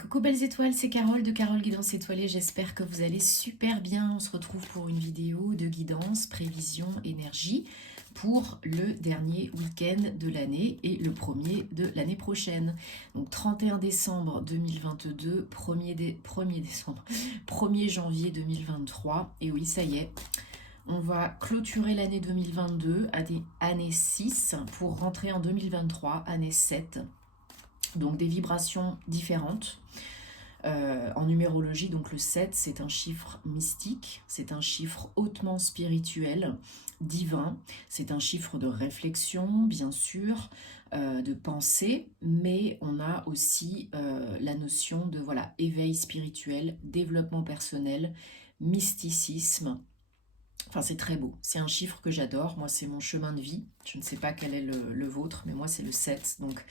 Coucou belles étoiles, c'est Carole de Carole Guidance Étoilée, j'espère que vous allez super bien. On se retrouve pour une vidéo de guidance, prévision, énergie pour le dernier week-end de l'année et le premier de l'année prochaine. Donc 31 décembre 2022, 1er décembre, 1er janvier 2023. Et oui, ça y est, on va clôturer l'année 2022 à des années 6 pour rentrer en 2023, année 7. Donc des vibrations différentes. En numérologie, donc le 7, c'est un chiffre mystique, c'est un chiffre hautement spirituel, divin, c'est un chiffre de réflexion, bien sûr, de pensée, mais on a aussi la notion de voilà, éveil spirituel, développement personnel, mysticisme. Enfin, c'est très beau. C'est un chiffre que j'adore. Moi, c'est mon chemin de vie. Je ne sais pas quel est le vôtre, mais moi, c'est le 7. Donc,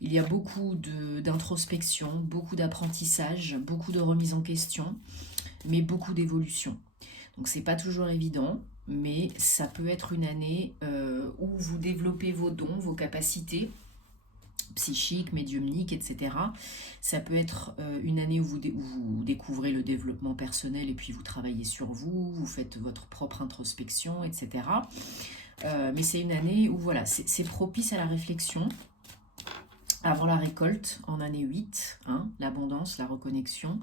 il y a beaucoup d'introspection, beaucoup d'apprentissage, beaucoup de remise en question, mais beaucoup d'évolution. Donc, c'est pas toujours évident, mais ça peut être une année où vous développez vos dons, vos capacités psychiques, médiumniques, etc. Ça peut être une année où vous découvrez le développement personnel et puis vous travaillez sur vous, vous faites votre propre introspection, etc. Mais c'est une année où voilà, c'est propice à la réflexion, avant la récolte, en année 8, hein, l'abondance, la reconnexion.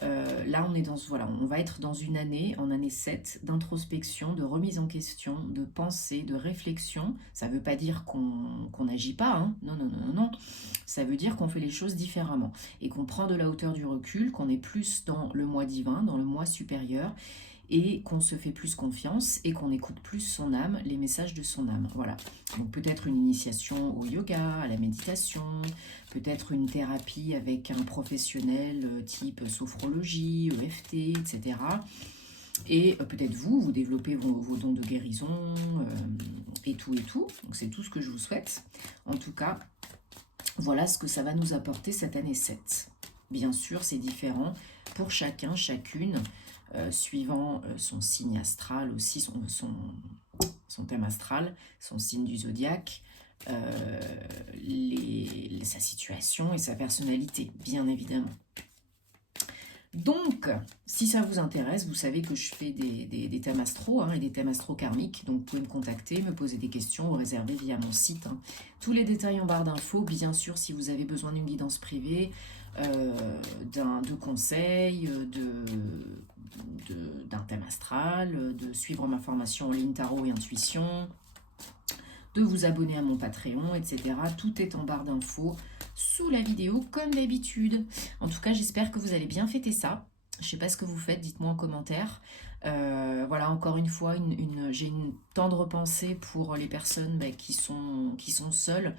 Là, on est dans, voilà, on va être dans une année, en année 7, d'introspection, de remise en question, de pensée, de réflexion. Ça ne veut pas dire qu'on n'agit pas, hein. Non, non, non, non, non. Ça veut dire qu'on fait les choses différemment et qu'on prend de la hauteur du recul, qu'on est plus dans le moi divin, dans le moi supérieur, et qu'on se fait plus confiance et qu'on écoute plus son âme, les messages de son âme. Voilà. Donc peut-être une initiation au yoga, à la méditation, peut-être une thérapie avec un professionnel type sophrologie, EFT, etc. Et peut-être vous développez vos dons de guérison et tout et tout. Donc c'est tout ce que je vous souhaite. En tout cas, voilà ce que ça va nous apporter cette année 7. Bien sûr, c'est différent pour chacun, chacune, suivant son signe astral aussi, son thème astral, son signe du zodiaque, sa situation et sa personnalité, bien évidemment. Donc, si ça vous intéresse, vous savez que je fais des thèmes astro et des thèmes astro-karmiques. Donc, vous pouvez me contacter, me poser des questions ou réserver via mon site. Tous les détails en barre d'infos. Bien sûr, si vous avez besoin d'une guidance privée, de conseils, d'un thème astral, de suivre ma formation en ligne tarot et intuition, de vous abonner à mon Patreon, etc. Tout est en barre d'infos sous la vidéo comme d'habitude. En tout cas, j'espère que vous allez bien fêter ça. Je ne sais pas ce que vous faites, dites-moi en commentaire. Voilà, encore une fois, j'ai une tendre pensée pour les personnes qui sont seules.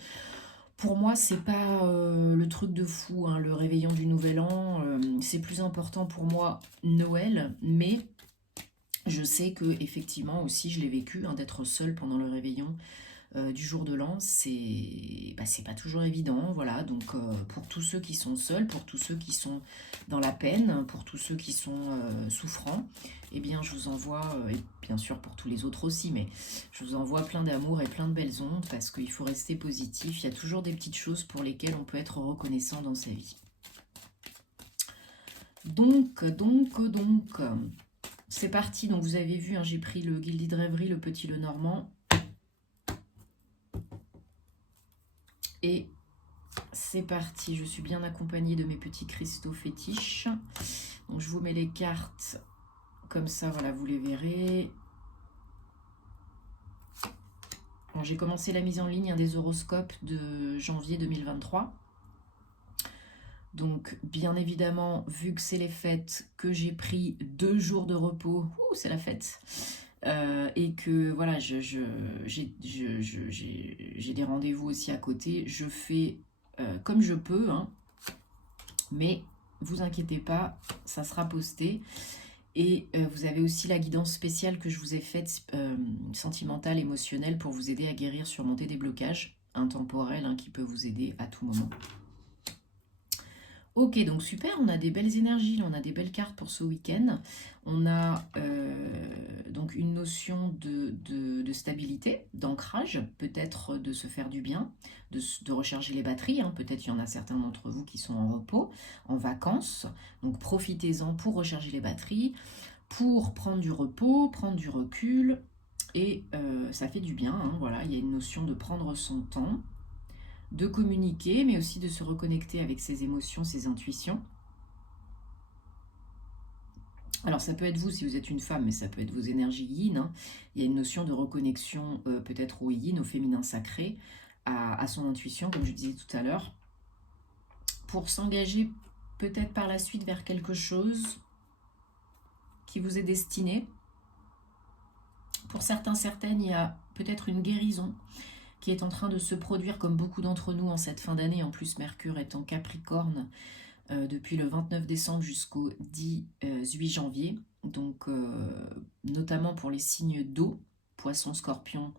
Pour moi, c'est pas le truc de fou, hein, le réveillon du Nouvel An. C'est plus important pour moi Noël, mais je sais que effectivement aussi, je l'ai vécu, hein, d'être seule pendant le réveillon du jour de l'an, c'est pas toujours évident, voilà. Donc pour tous ceux qui sont seuls, pour tous ceux qui sont dans la peine, pour tous ceux qui sont souffrants, eh bien je vous envoie, et bien sûr pour tous les autres aussi, mais je vous envoie plein d'amour et plein de belles ondes parce qu'il faut rester positif. Il y a toujours des petites choses pour lesquelles on peut être reconnaissant dans sa vie. Donc, c'est parti. Donc vous avez vu, hein, j'ai pris le Gilded de Rêverie, le Petit Le Normand. Et c'est parti, je suis bien accompagnée de mes petits cristaux fétiches. Donc je vous mets les cartes comme ça, voilà, vous les verrez. Bon, j'ai commencé la mise en ligne des horoscopes de janvier 2023. Donc bien évidemment, vu que c'est les fêtes, que j'ai pris 2 jours de repos, c'est la fête. Et que voilà, j'ai des rendez-vous aussi à côté. Je fais comme je peux, hein, mais vous inquiétez pas, ça sera posté. Et vous avez aussi la guidance spéciale que je vous ai faite, sentimentale, émotionnelle, pour vous aider à guérir, surmonter des blocages intemporels, hein, qui peut vous aider à tout moment. Ok, donc super, on a des belles énergies, là, on a des belles cartes pour ce week-end. On a donc une notion de stabilité, d'ancrage, peut-être de se faire du bien, de recharger les batteries, hein. Peut-être il y en a certains d'entre vous qui sont en repos, en vacances, donc profitez-en pour recharger les batteries, pour prendre du repos, prendre du recul, et ça fait du bien, hein, voilà, il y a une notion de prendre son temps, de communiquer, mais aussi de se reconnecter avec ses émotions, ses intuitions. Alors ça peut être vous si vous êtes une femme, mais ça peut être vos énergies yin, hein. Il y a une notion de reconnexion peut-être au yin, au féminin sacré, à son intuition, comme je disais tout à l'heure, pour s'engager peut-être par la suite vers quelque chose qui vous est destiné. Pour certains, certaines, il y a peut-être une guérison qui est en train de se produire comme beaucoup d'entre nous en cette fin d'année. En plus, Mercure est en Capricorne depuis le 29 décembre jusqu'au 18 janvier. Donc, notamment pour les signes d'eau, Poisson, Scorpion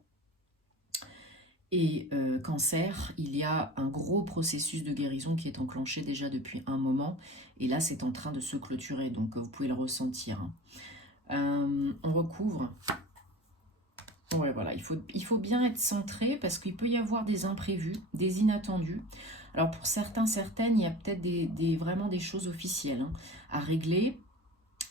et Cancer, il y a un gros processus de guérison qui est enclenché déjà depuis un moment. Et là, c'est en train de se clôturer, donc vous pouvez le ressentir, hein. On recouvre. Ouais, voilà, il faut bien être centré parce qu'il peut y avoir des imprévus, des inattendus. Alors pour certains, certaines, il y a peut-être vraiment des choses officielles, hein, à régler,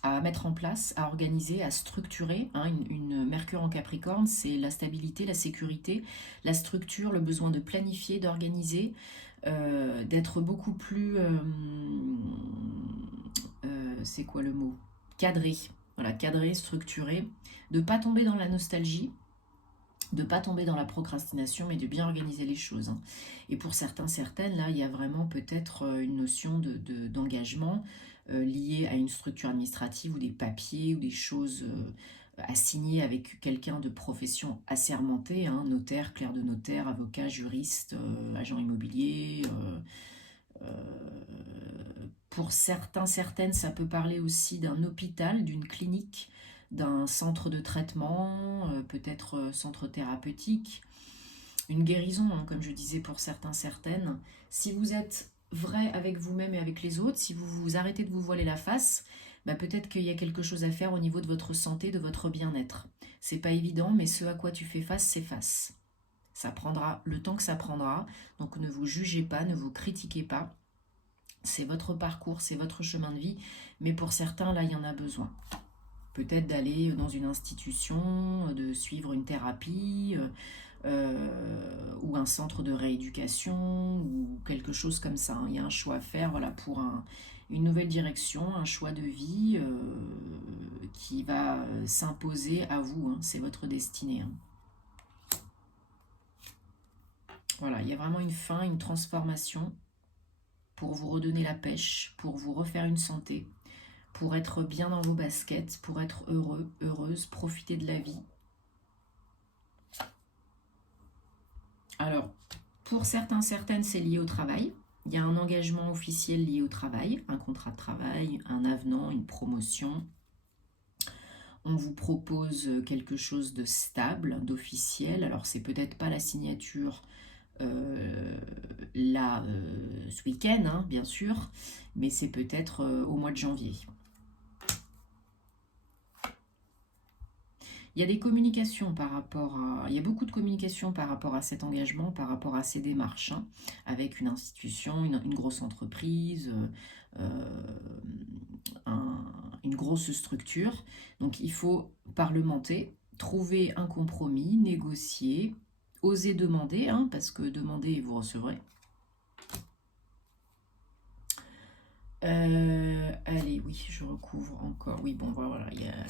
à mettre en place, à organiser, à structurer, hein. Une Mercure en Capricorne, c'est la stabilité, la sécurité, la structure, le besoin de planifier, d'organiser, d'être beaucoup plus... c'est quoi le mot? Cadré. Voilà, cadré, structuré, de ne pas tomber dans la nostalgie, de ne pas tomber dans la procrastination, mais de bien organiser les choses, hein. Et pour certains, certaines, là, il y a vraiment peut-être une notion d'engagement liée à une structure administrative ou des papiers ou des choses à signer avec quelqu'un de profession assermentée, hein, notaire, clerc de notaire, avocat, juriste, agent immobilier. Pour certains, certaines, ça peut parler aussi d'un hôpital, d'une clinique, d'un centre de traitement, peut-être centre thérapeutique, une guérison, hein, comme je disais pour certains, certaines. Si vous êtes vrai avec vous-même et avec les autres, si vous vous arrêtez de vous voiler la face, bah peut-être qu'il y a quelque chose à faire au niveau de votre santé, de votre bien-être. C'est pas évident, mais ce à quoi tu fais face, c'est face. Ça prendra le temps que ça prendra, donc ne vous jugez pas, ne vous critiquez pas. C'est votre parcours, c'est votre chemin de vie, mais pour certains, là, il y en a besoin. Peut-être d'aller dans une institution, de suivre une thérapie, ou un centre de rééducation, ou quelque chose comme ça, hein. Il y a un choix à faire, voilà, pour une nouvelle direction, un choix de vie qui va s'imposer à vous, hein. C'est votre destinée, hein. Voilà, il y a vraiment une fin, une transformation pour vous redonner la pêche, pour vous refaire une santé, pour être bien dans vos baskets, pour être heureux, heureuse, profiter de la vie. Alors, pour certains, certaines, c'est lié au travail. Il y a un engagement officiel lié au travail, un contrat de travail, un avenant, une promotion. On vous propose quelque chose de stable, d'officiel. Alors, c'est peut-être pas la signature là, ce week-end, hein, bien sûr, mais c'est peut-être au mois de janvier. Il y a des communications par rapport à... Il y a beaucoup de communications par rapport à cet engagement, par rapport à ces démarches, hein, avec une institution, une grosse entreprise, une grosse structure. Donc il faut parlementer, trouver un compromis, négocier, oser demander, hein, parce que demander et vous recevrez. Allez, oui, je recouvre encore. Oui, bon, voilà, il y a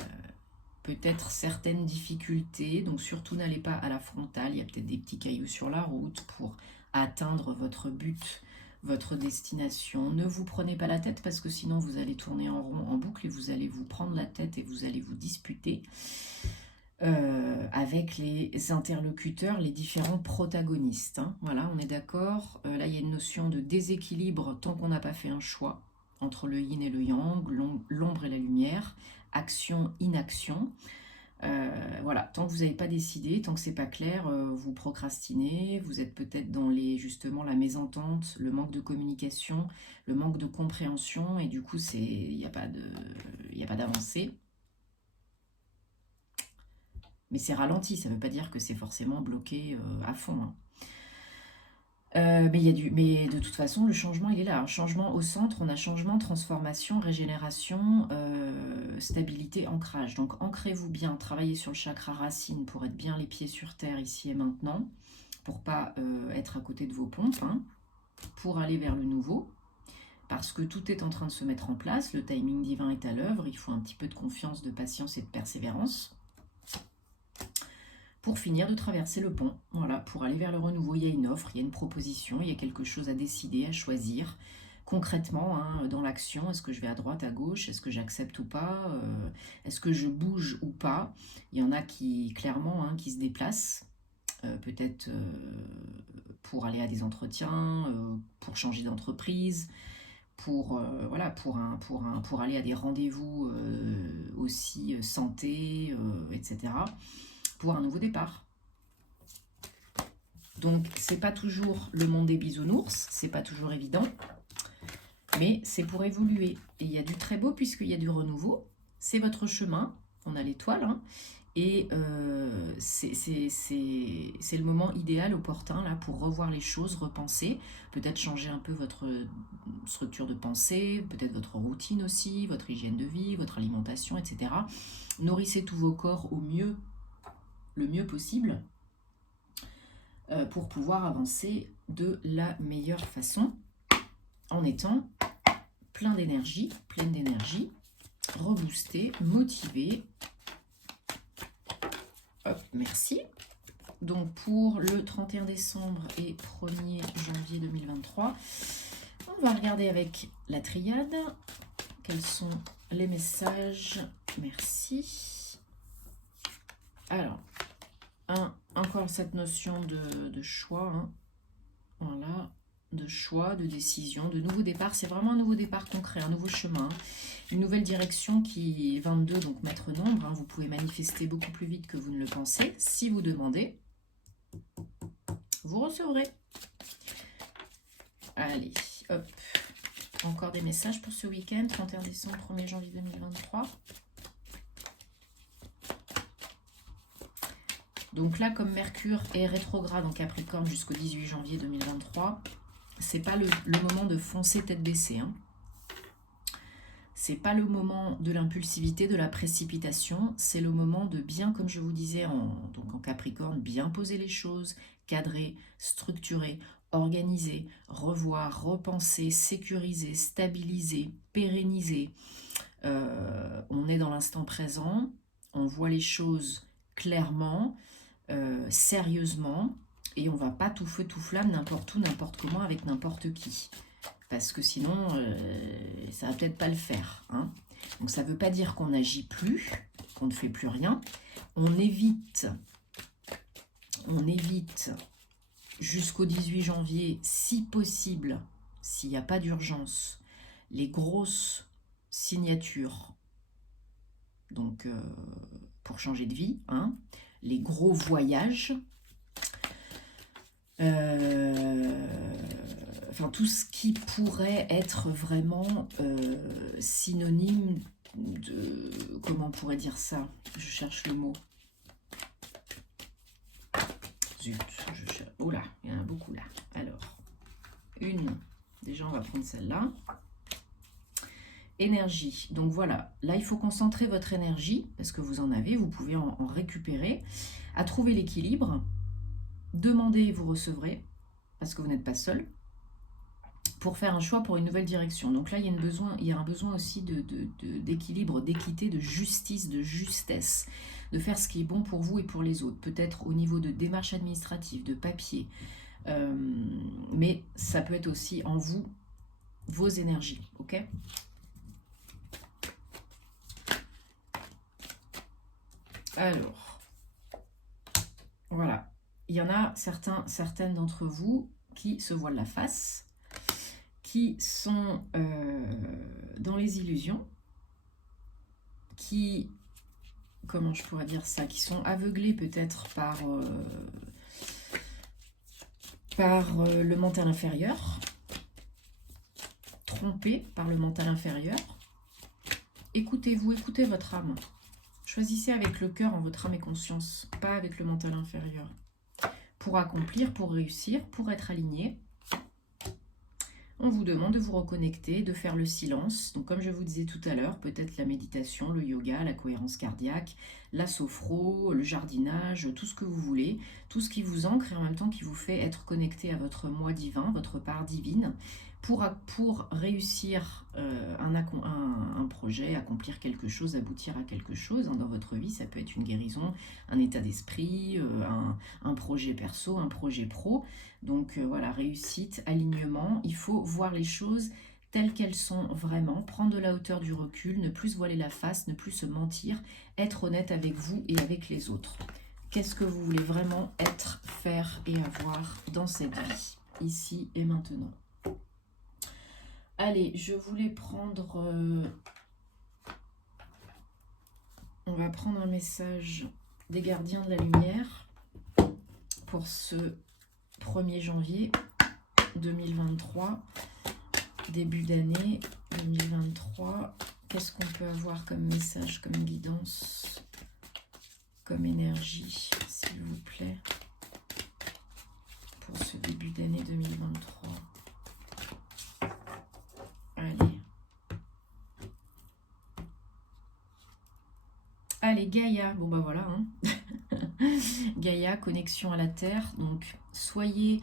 peut-être certaines difficultés, donc surtout n'allez pas à la frontale, il y a peut-être des petits cailloux sur la route pour atteindre votre but, votre destination. Ne vous prenez pas la tête parce que sinon vous allez tourner en rond, en boucle et vous allez vous prendre la tête et vous allez vous disputer avec les interlocuteurs, les différents protagonistes, hein. Voilà, on est d'accord. Là, il y a une notion de déséquilibre tant qu'on n'a pas fait un choix entre le yin et le yang, l'ombre et la lumière, action, inaction. Voilà, tant que vous n'avez pas décidé, tant que c'est pas clair, vous procrastinez, vous êtes peut-être dans justement la mésentente, le manque de communication, le manque de compréhension, et du coup, il n'y a pas d'avancée. Mais c'est ralenti, ça ne veut pas dire que c'est forcément bloqué à fond, hein. Mais de toute façon, le changement, il est là. Un changement au centre, on a changement, transformation, régénération, stabilité, ancrage. Donc, ancrez-vous bien, travaillez sur le chakra racine pour être bien les pieds sur terre ici et maintenant, pour pas être à côté de vos pompes, hein, pour aller vers le nouveau, parce que tout est en train de se mettre en place, le timing divin est à l'œuvre, il faut un petit peu de confiance, de patience et de persévérance pour finir de traverser le pont, voilà, pour aller vers le renouveau. Il y a une offre, il y a une proposition, il y a quelque chose à décider, à choisir. Concrètement, hein, dans l'action, est-ce que je vais à droite, à gauche, est-ce que j'accepte ou pas, est-ce que je bouge ou pas? Il y en a qui, clairement, hein, qui se déplacent, peut-être pour aller à des entretiens, pour changer d'entreprise, voilà, pour aller à des rendez-vous aussi santé, etc., pour un nouveau départ. Donc, c'est pas toujours le monde des bisounours, c'est pas toujours évident, mais c'est pour évoluer. Et il y a du très beau puisqu'il y a du renouveau. C'est votre chemin, on a l'étoile, hein, et c'est le moment idéal, opportun, là, pour revoir les choses, repenser, peut-être changer un peu votre structure de pensée, peut-être votre routine aussi, votre hygiène de vie, votre alimentation, etc. Nourrissez tous vos corps au mieux, le mieux possible, pour pouvoir avancer de la meilleure façon, en étant pleine d'énergie, reboosté, motivé. Hop, merci. Donc pour le 31 décembre et 1er janvier 2023, on va regarder avec la triade quels sont les messages. Merci. Alors, encore cette notion de choix, hein. Voilà, de choix, de décision, de nouveau départ. C'est vraiment un nouveau départ concret, un nouveau chemin, hein. Une nouvelle direction qui est 22, donc maître nombre, hein. Vous pouvez manifester beaucoup plus vite que vous ne le pensez. Si vous demandez, vous recevrez. Allez, hop. Encore des messages pour ce week-end, 31 décembre, 1er janvier 2023. Donc là, comme Mercure est rétrograde en Capricorne jusqu'au 18 janvier 2023, c'est pas le moment de foncer tête baissée, hein. C'est pas le moment de l'impulsivité, de la précipitation. C'est le moment de bien, comme je vous disais, donc en Capricorne, bien poser les choses, cadrer, structurer, organiser, revoir, repenser, sécuriser, stabiliser, pérenniser. On est dans l'instant présent, on voit les choses clairement, sérieusement, et on va pas tout feu tout flamme n'importe où, n'importe comment, avec n'importe qui, parce que sinon ça va peut-être pas le faire, hein. Donc ça veut pas dire qu'on n'agit plus, qu'on ne fait plus rien. On évite jusqu'au 18 janvier, si possible, s'il n'y a pas d'urgence, les grosses signatures, donc pour changer de vie, hein, les gros voyages, enfin tout ce qui pourrait être vraiment synonyme de, comment on pourrait dire ça, je cherche le mot, zut, oh là, il y en a beaucoup là. Alors, déjà on va prendre celle-là. Énergie, donc voilà, là il faut concentrer votre énergie, parce que vous en avez, vous pouvez en récupérer, à trouver l'équilibre. Demandez, vous recevrez, parce que vous n'êtes pas seul, pour faire un choix pour une nouvelle direction. Donc là, il y a un besoin aussi d'équilibre, d'équité, de justice, de justesse, de faire ce qui est bon pour vous et pour les autres. Peut-être au niveau de démarches administratives, de papier, mais ça peut être aussi en vous, vos énergies, ok ? Alors, voilà. Il y en a certaines d'entre vous qui se voilent la face, qui sont dans les illusions, qui comment je pourrais dire ça, qui sont aveuglés peut-être par le mental inférieur, trompés par le mental inférieur. Écoutez-vous, écoutez votre âme. Choisissez avec le cœur en votre âme et conscience, pas avec le mental inférieur. Pour accomplir, pour réussir, pour être aligné, on vous demande de vous reconnecter, de faire le silence. Donc comme je vous disais tout à l'heure, peut-être la méditation, le yoga, la cohérence cardiaque, la sophro, le jardinage, tout ce que vous voulez, tout ce qui vous ancre et en même temps qui vous fait être connecté à votre moi divin, votre part divine, pour réussir un projet, accomplir quelque chose, aboutir à quelque chose dans votre vie. Ça peut être une guérison, un état d'esprit, un projet perso, un projet pro. Donc voilà, réussite, alignement, il faut voir les choses telles qu'elles sont vraiment, prendre de la hauteur, du recul, ne plus se voiler la face, ne plus se mentir, être honnête avec vous et avec les autres. Qu'est-ce que vous voulez vraiment être, faire et avoir dans cette vie, ici et maintenant? Allez, je voulais prendre... on va prendre un message des gardiens de la lumière pour ce 1er janvier 2023, début d'année 2023. Qu'est-ce qu'on peut avoir comme message, comme guidance, comme énergie, s'il vous plaît, pour ce début d'année 2023? Allez. Allez, Gaïa. Bon, bah voilà. Hein. Gaïa, connexion à la Terre. Donc, soyez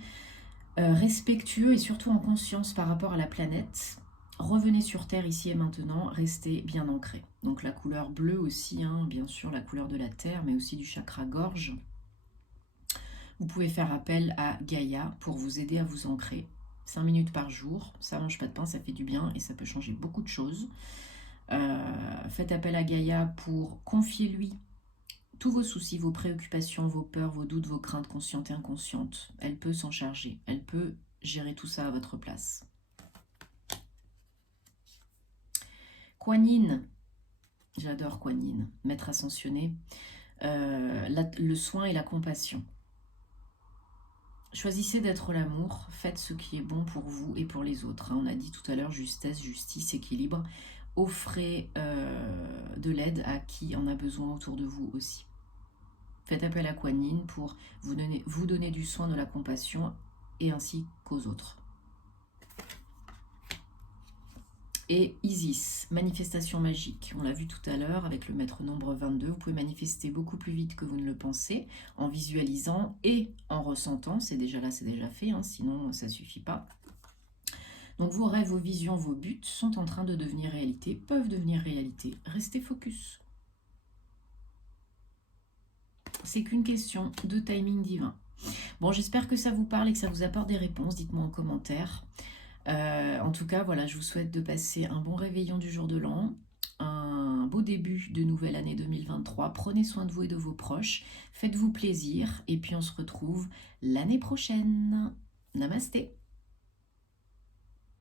respectueux et surtout en conscience par rapport à la planète. Revenez sur Terre ici et maintenant. Restez bien ancrés. Donc, la couleur bleue aussi, hein, bien sûr, la couleur de la Terre, mais aussi du chakra gorge. Vous pouvez faire appel à Gaïa pour vous aider à vous ancrer. 5 minutes par jour. Ça mange pas de pain, ça fait du bien et ça peut changer beaucoup de choses. Faites appel à Gaïa pour confier lui tous vos soucis, vos préoccupations, vos peurs, vos doutes, vos craintes conscientes et inconscientes. Elle peut s'en charger, elle peut gérer tout ça à votre place. Kuan Yin, j'adore Kuan Yin, maître ascensionné, le soin et la compassion. Choisissez d'être l'amour, faites ce qui est bon pour vous et pour les autres. On a dit tout à l'heure justesse, justice, équilibre. Offrez de l'aide à qui en a besoin autour de vous aussi. Faites appel à Kuan Yin pour vous donner du soin, de la compassion et ainsi qu'aux autres. Et Isis, manifestation magique. On l'a vu tout à l'heure avec le maître nombre 22. Vous pouvez manifester beaucoup plus vite que vous ne le pensez en visualisant et en ressentant. C'est déjà là, c'est déjà fait, hein, sinon ça ne suffit pas. Donc vos rêves, vos visions, vos buts sont en train de devenir réalité, peuvent devenir réalité. Restez focus. C'est qu'une question de timing divin. Bon, j'espère que ça vous parle et que ça vous apporte des réponses. Dites-moi en commentaire. En tout cas, voilà, je vous souhaite de passer un bon réveillon du jour de l'an, un beau début de nouvelle année 2023. Prenez soin de vous et de vos proches. Faites-vous plaisir et puis on se retrouve l'année prochaine. Namasté.